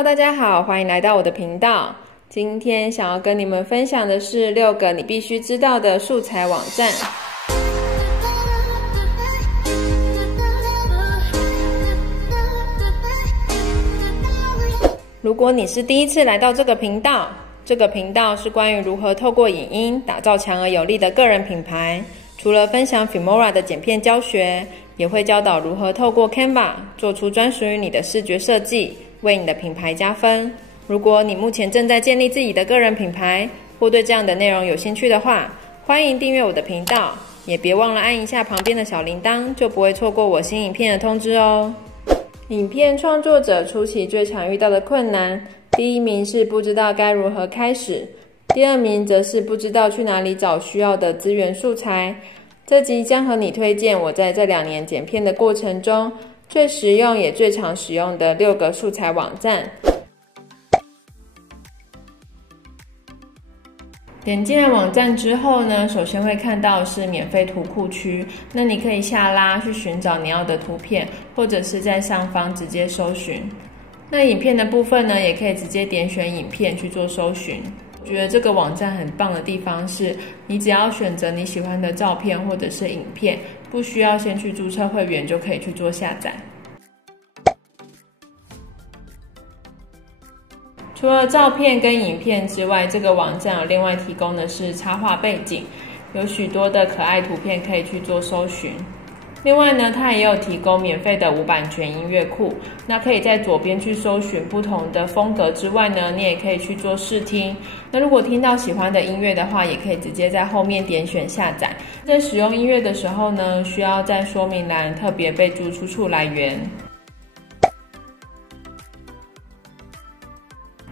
Hello， 大家好，欢迎来到我的频道。今天想要跟你们分享的是6个你必须知道的素材网站。如果你是第一次来到这个频道，这个频道是关于如何透过影音打造强而有力的个人品牌。除了分享 Filmora 的剪片教学，也会教导如何透过 Canva 做出专属于你的视觉设计，为你的品牌加分。如果你目前正在建立自己的个人品牌，或对这样的内容有兴趣的话，欢迎订阅我的频道，也别忘了按一下旁边的小铃铛，就不会错过我新影片的通知哦。影片创作者初期最常遇到的困难，第一名是不知道该如何开始，第二名则是不知道去哪里找需要的资源素材。这集将和你推荐我在这2年剪片的过程中最实用也最常使用的6个素材网站。点进来网站之后呢，首先会看到是免费图库区，那你可以下拉去寻找你要的图片，或者是在上方直接搜寻。那影片的部分呢，也可以直接点选影片去做搜寻。我觉得这个网站很棒的地方是，你只要选择你喜欢的照片或者是影片，不需要先去注册会员就可以去做下载。除了照片跟影片之外，这个网站有另外提供的是插画背景，有许多的可爱图片可以去做搜寻。另外呢，它也有提供免费的无版权音乐库，那可以在左边去搜寻不同的风格之外呢，你也可以去做试听。那如果听到喜欢的音乐的话，也可以直接在后面点选下载。在使用音乐的时候呢，需要在说明栏特别备注出处来源。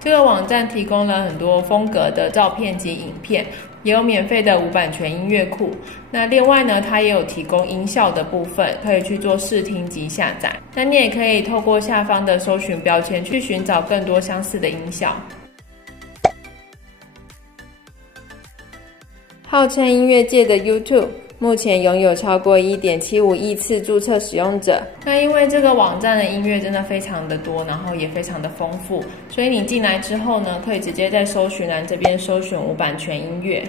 这个网站提供了很多风格的照片及影片，也有免费的无版权音乐库。那另外呢，它也有提供音效的部分，可以去做试听及下载。那你也可以透过下方的搜寻标签去寻找更多相似的音效。号称音乐界的 YouTube， 目前拥有超过 1.75 亿次注册使用者。那因为这个网站的音乐真的非常的多，然后也非常的丰富，所以你进来之后呢，可以直接在搜寻栏这边搜寻无版权音乐。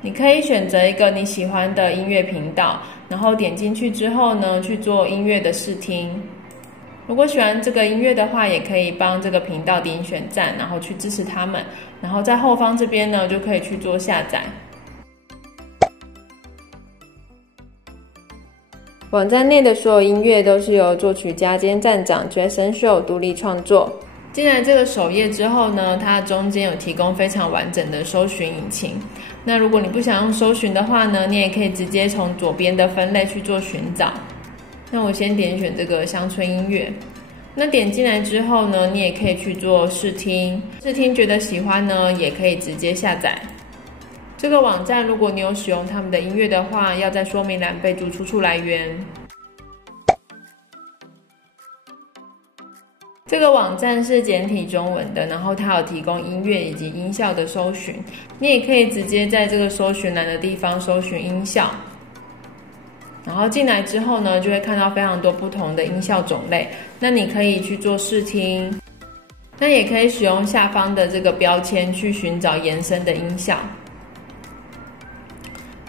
你可以选择一个你喜欢的音乐频道，然后点进去之后呢，去做音乐的试听。如果喜欢这个音乐的话，也可以帮这个频道点选赞，然后去支持他们。然后在后方这边呢，就可以去做下载。网站内的所有音乐都是由作曲家兼站长 Jason Shaw 独立创作。进来这个首页之后呢，它中间有提供非常完整的搜寻引擎。那如果你不想用搜寻的话呢，你也可以直接从左边的分类去做寻找。那我先点选这个乡村音乐。那点进来之后呢，你也可以去做试听。试听觉得喜欢呢，也可以直接下载。这个网站如果你有使用他们的音乐的话，要在说明栏备注出处来源。这个网站是简体中文的，然后它有提供音乐以及音效的搜寻。你也可以直接在这个搜寻栏的地方搜寻音效。然后进来之后呢，就会看到非常多不同的音效种类，那你可以去做试听，那也可以使用下方的这个标签去寻找延伸的音效。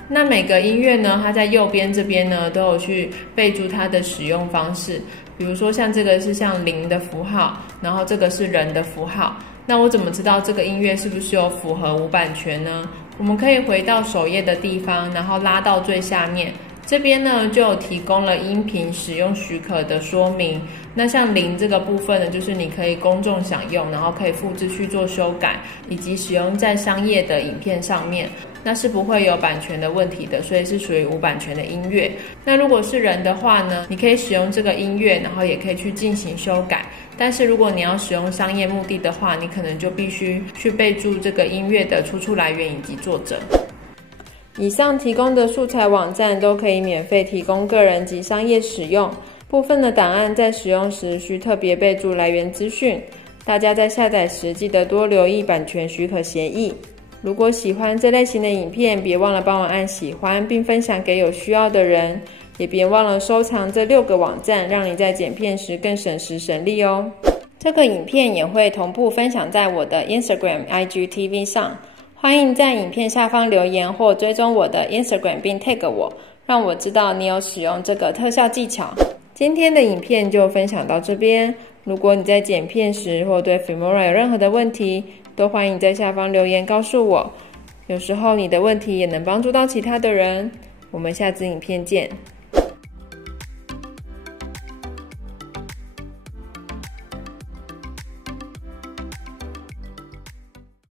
那每个音乐呢，它在右边这边呢都有去备注它的使用方式，比如说像这个是像0的符号，然后这个是人的符号。那我怎么知道这个音乐是不是有符合无版权呢？我们可以回到首页的地方，然后拉到最下面。这边呢就有提供了音频使用许可的说明。那像0这个部分呢，就是你可以公众享用，然后可以复制去做修改，以及使用在商业的影片上面，那是不会有版权的问题的，所以是属于无版权的音乐。那如果是人的话呢，你可以使用这个音乐，然后也可以去进行修改。但是如果你要使用商业目的的话，你可能就必须去备注这个音乐的出处来源以及作者。以上提供的素材网站都可以免费提供个人及商业使用，部分的档案在使用时需特别备注来源资讯，大家在下载时记得多留意版权许可协议。如果喜欢这类型的影片，别忘了帮我按喜欢并分享给有需要的人。也别忘了收藏这6个网站，让你在剪片时更省时省力哦。这个影片也会同步分享在我的 Instagram、IGTV 上，欢迎在影片下方留言或追踪我的 Instagram 并 tag 我，让我知道你有使用这个特效技巧。今天的影片就分享到这边，如果你在剪片时或对 Filmora 有任何的问题，都欢迎在下方留言告诉我，有时候你的问题也能帮助到其他的人。我们下支影片见。